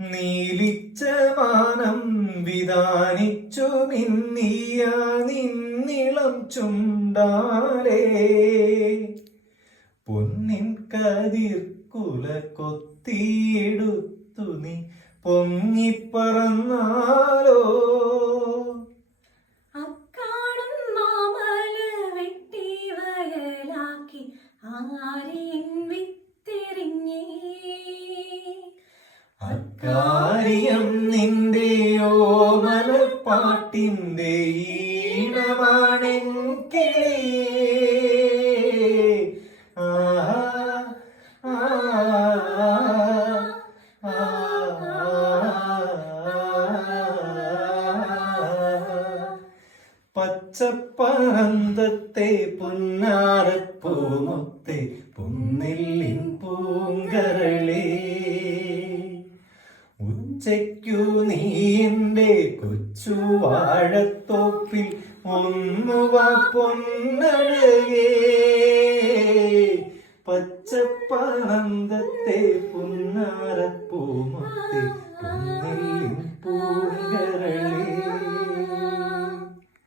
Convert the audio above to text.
നീലിച്ച മാനം വിധാനിച്ചു മിന്നിയ നിന്നിളം ചുണ്ടാലേ പൊന്നിൻ കതിർക്കുല കൊത്തിയെടുത്തു നീ പൊങ്ങിപ്പറന്നാലോ അക്കാടും മാമല വെട്ടി വയലാക്കി ആരെയും വിത്തെറിഞ്ഞേ അക്കാര്യം നിന്റെയോ മനപ്പാട്ടിന്റെ ഈണമാണെൻ കിളിയേ പച്ചപ്പനന്തത്തെ പുന്നാരപ്പൂമുത്തെ പൊന്നില്ലിൻ പൂങ്കരളേ ഉച്ചയ്ക്കു നീ എൻ്റെ കൊച്ചു വാഴത്തോപ്പിൽ ഒന്നുവാ പൊന്നഴകേ പച്ചപ്പനന്തത്തെ പുന്നാരപ്പൂമുത്തെ പൊന്നിൽ